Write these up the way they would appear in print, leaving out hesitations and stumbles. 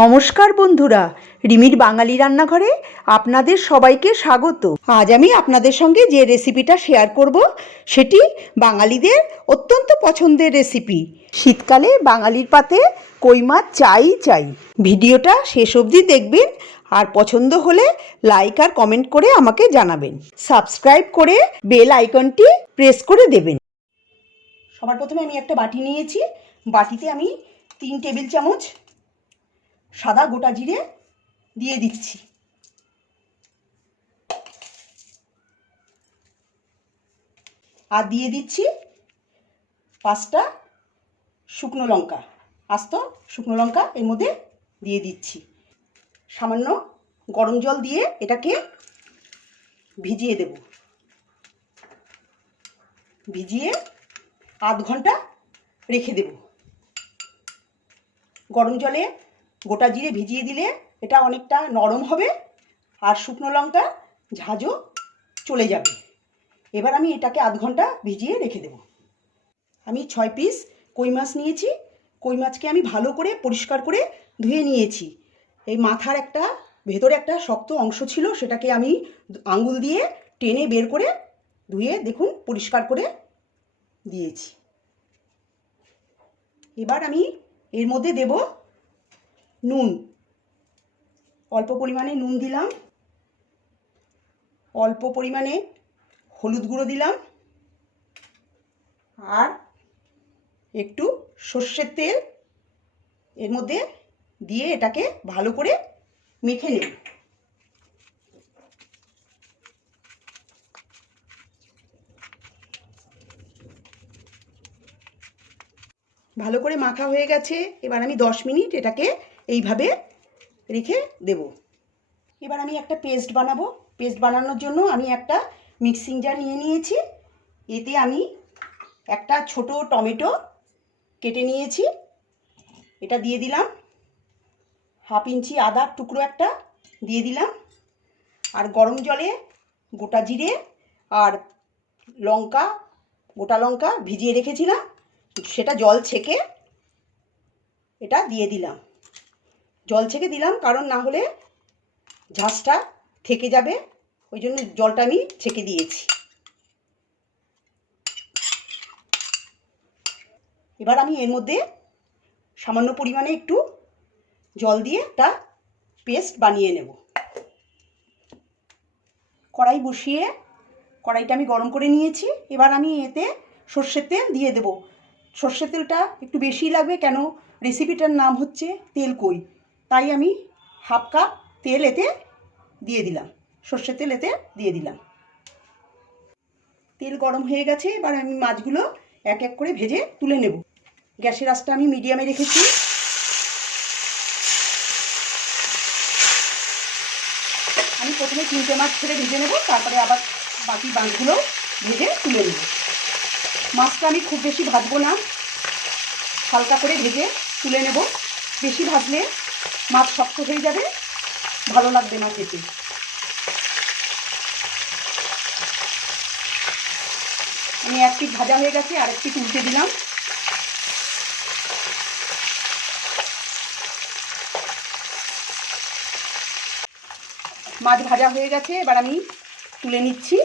নমস্কার বন্ধুরা, রিমির বাঙালি রান্নাঘরে আপনাদের সবাইকে স্বাগত। আজ আমি আপনাদের সঙ্গে যে রেসিপিটা শেয়ার করব সেটি বাঙালিদের অত্যন্ত পছন্দের রেসিপি। শীতকালে বাঙালির পাতে কই মাছ চাই চাই। ভিডিওটা শেষ অবধি দেখবেন আর পছন্দ হলে লাইক আর কমেন্ট করে আমাকে জানাবেন। সাবস্ক্রাইব করে বেল আইকনটি প্রেস করে দেবেন। সবার প্রথমে আমি একটা বাটি নিয়েছি। বাটিতে আমি 3 টেবিল চামচ সাদা গোটা জিরে দিয়ে দিচ্ছি। আর দিয়ে দিচ্ছি 5টা শুকনো লঙ্কা, আস্ত শুকনো লঙ্কা এর মধ্যে দিয়ে দিচ্ছি। সামান্য গরম জল দিয়ে এটাকে ভিজিয়ে দেব। ভিজিয়ে আধ ঘন্টা রেখে দেব। গরম জলে গোটা জিরে ভিজিয়ে দিলে এটা অনেকটা নরম হবে আর শুকনো লঙ্কা ঝাঁঝও চলে যাবে। এবার আমি এটাকে আধ ঘন্টা ভিজিয়ে রেখে দেব। আমি 6 পিস কই মাছ নিয়েছি। কই মাছকে আমি ভালো করে পরিষ্কার করে ধুয়ে নিয়েছি। এই মাথার একটা ভেতরে একটা শক্ত অংশ ছিল, সেটাকে আমি আঙুল দিয়ে টেনে বের করে ধুয়ে দেখুন পরিষ্কার করে দিয়েছি। এবার আমি এর মধ্যে দেব নুন। অল্প পরিমাণে নুন দিলাম, অল্প পরিমাণে হলুদ গুঁড়ো দিলাম, আর একটু সর্ষের তেল এর মধ্যে দিয়ে এটাকে ভালো করে মেখে নেব। ভালো করে মাখা হয়ে গেছে। এবার আমি 10 মিনিট এটাকে এইভাবে রেখে দেব। এবার আমি একটা পেস্ট বানাবো। পেস্ট বানানোর জন্য আমি একটা মিক্সিং জার নিয়ে নিয়েছি। এতে আমি একটা ছোট টমেটো কেটে নিয়েছি, এটা দিয়ে দিলাম। 1/2 ইঞ্চি আদার টুকরো একটা দিয়ে দিলাম। আর গরম জলে গোটা জিরে আর লঙ্কা, গোটা লঙ্কা ভিজিয়ে রেখেছিলাম, সেটা জল ছেঁকে এটা দিয়ে দিলাম। জল ছেঁকে দিলাম কারণ না হলে ঝাঁঝটা থেকে যাবে, ওই জন্য জলটা আমি ছেঁকে দিয়েছি। এবার আমি এর মধ্যে সামান্য পরিমাণে একটু জল দিয়ে একটা পেস্ট বানিয়ে নেব। কড়াই বসিয়ে কড়াইটা আমি গরম করে নিয়েছি। এবার আমি এতে সর্ষের তেল দিয়ে দেব। সর্ষের তেলটা একটু বেশি লাগবে, কেন রেসিপিটার নাম হচ্ছে তেল কই, তাই আমি 1/2 কাপ তেল এতে দিয়ে দিলাম। সর্ষের তেল এতে দিয়ে দিলাম। তেল গরম হয়ে গেছে। এবার আমি মাছগুলো এক এক করে ভেজে তুলে নেব। গ্যাসের আঁচটা আমি মিডিয়ামে রেখেছি। আমি প্রথমে 3টে মাছ ছেড়ে ভেজে নেব, তারপরে আবার বাকি মাছগুলো ভেজে তুলে নেব। মাছটা আমি খুব বেশি ভাজবো না, হালকা করে ভেজে তুলে নেব। বেশি ভাজলে মাছ শক্ত হয়ে যাবে, ভালো লাগবে না খেতে। আমি এক পিঠ ভাজা হয়ে গেছে, আর এক পিঠ উল্টে দিলাম। মাছ ভাজা হয়ে গেছে, এবার আমি তুলে নিচ্ছি।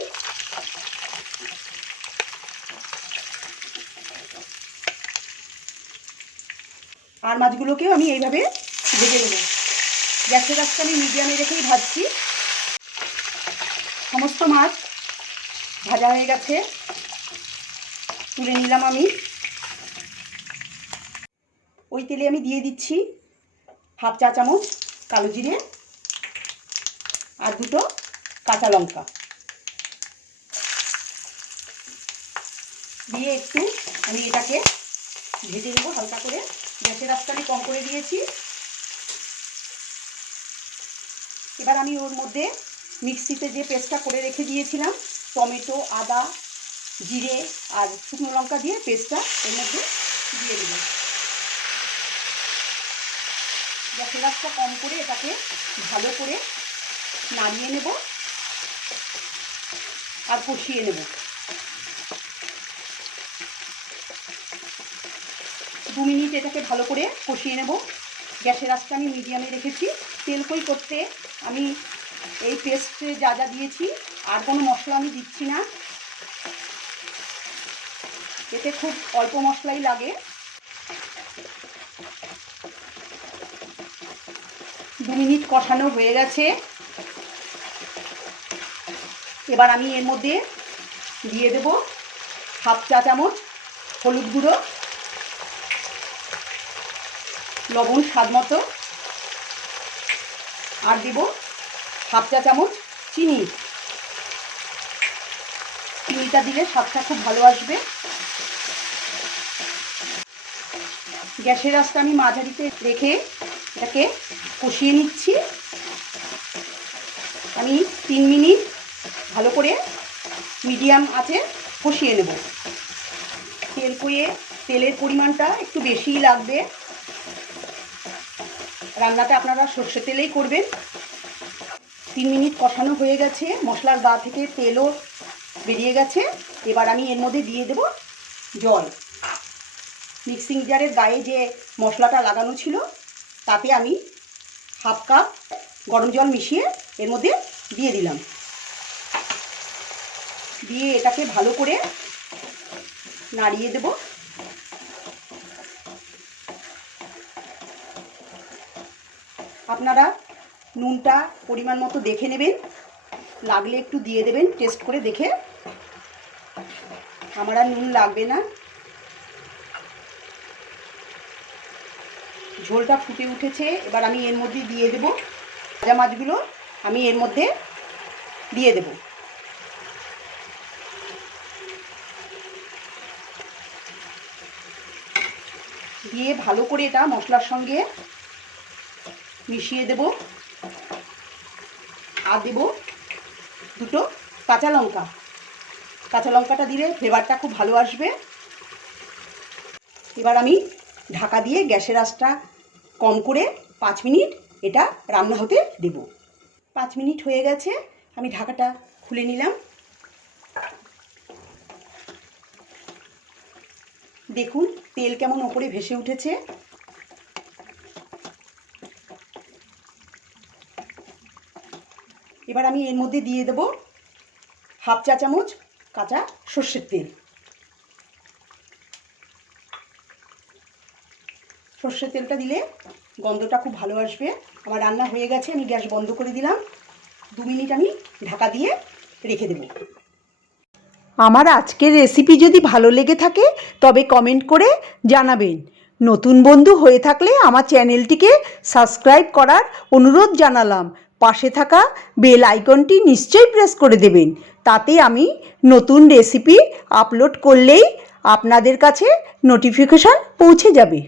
আর মাছগুলোকেও আমি এইভাবে ভেজে নেব। গ্যাসের আঁচটা আমি মিডিয়ামে রেখেই ভাজছি। সমস্ত মাছ ভাজা হয়ে গেছে, তুলে নিলাম আমি। ওই তেলে আমি দিয়ে দিচ্ছি 1/2 চা চামচ কালো জিরে আর 2টো কাঁচা লঙ্কা দিয়ে একটু আমি এটাকে ভেজে নেব হালকা করে। গ্যাসের আঁচটা আমি কম করে দিয়েছি। এবার আমি ওর মধ্যে মিক্সিতে যে পেস্টটা করে রেখে দিয়েছিলাম, টমেটো, আদা, জিরে আর শুকনো লঙ্কা দিয়ে পেস্টটা এর মধ্যে দিয়ে দিলাম। গ্যাসের আঁচটা কম করে এটাকে ভালো করে নাড়িয়ে নেব আর কষিয়ে নেব। 2 মিনিট এটাকে ভালো করে কষিয়ে নেব। গ্যাসের আঁচটা আমি মিডিয়ামে রেখেছি। তেল কই করতে আমি এই পেস্টে যা যা দিয়েছি, আর কোনো মশলা আমি দিচ্ছি না। এতে খুব অল্প মশলাই লাগে। 2 মিনিট কষানো হয়ে গেছে। এবার আমি এর মধ্যে দিয়ে দেব হাফ চা চামচ হলুদ গুঁড়ো, লবণ স্বাদ মতো, আর দেব হাফ চা চামচ চিনি। চিনিটা দিলে স্বাদটা খুব ভালো আসবে। গ্যাসের আঁচটা আমি মাঝারিতে রেখে এটাকে কষিয়ে নিচ্ছি। আমি 3 মিনিট ভালো করে মিডিয়াম আঁচে কষিয়ে নেব। তেলের পরিমাণটা একটু বেশিই লাগবে। রান্নাটা আপনারা সর্ষে তেলেই করবেন। 3 মিনিট কষানো হয়ে গেছে, মশলার গা থেকে তেলও বেরিয়ে গেছে। এবার আমি এর মধ্যে দিয়ে দেব জল। মিক্সিং জারের গায়ে যে মশলাটা লাগানো ছিল তাতে আমি হাফ কাপ গরম জল মিশিয়ে এর মধ্যে দিয়ে দিলাম। দিয়ে এটাকে ভালো করে নাড়িয়ে দেব। আপনারা নুনটা পরিমাণ মতো দেখে নেবেন, লাগলে একটু দিয়ে দেবেন টেস্ট করে দেখে। আমার আর নুন লাগবে না। ঝোলটা ফুটে উঠেছে। এবার আমি এর মধ্যে দিয়ে দেব ভাজা মাছগুলো। আমি এর মধ্যে দিয়ে দেব। দিয়ে ভালো করে এটা মশলার সঙ্গে মিশিয়ে দেব। আর দেব 2টো কাঁচা লঙ্কা। কাঁচা লঙ্কাটা দিলে ফ্লেভারটা খুব ভালো আসবে। এবার আমি ঢাকা দিয়ে গ্যাসের আঁচটা কম করে 5 মিনিট এটা রান্না হতে দেব। 5 মিনিট হয়ে গেছে, আমি ঢাকাটা খুলে নিলাম। দেখুন তেল কেমন ওপরে ভেসে উঠেছে। এবার আমি এর মধ্যে দিয়ে দেব হাফ চা চামচ কাঁচা সর্ষের তেল। সর্ষের তেলটা দিলে গন্ধটা খুব ভালো আসবে। আমার রান্না হয়ে গেছে, আমি গ্যাস বন্ধ করে দিলাম। 2 মিনিট আমি ঢাকা দিয়ে রেখে দেব। আমার আজকের রেসিপি যদি ভালো লেগে থাকে তবে কমেন্ট করে জানাবেন। নতুন বন্ধু হয়ে থাকলে আমার চ্যানেলটিকে সাবস্ক্রাইব করার অনুরোধ জানালাম। পাশে থাকা বেল আইকনটি নিশ্চয়ই প্রেস করে দেবেন, তাতে আমি নতুন রেসিপি আপলোড করলেই আপনাদের কাছে নোটিফিকেশন পৌঁছে যাবে।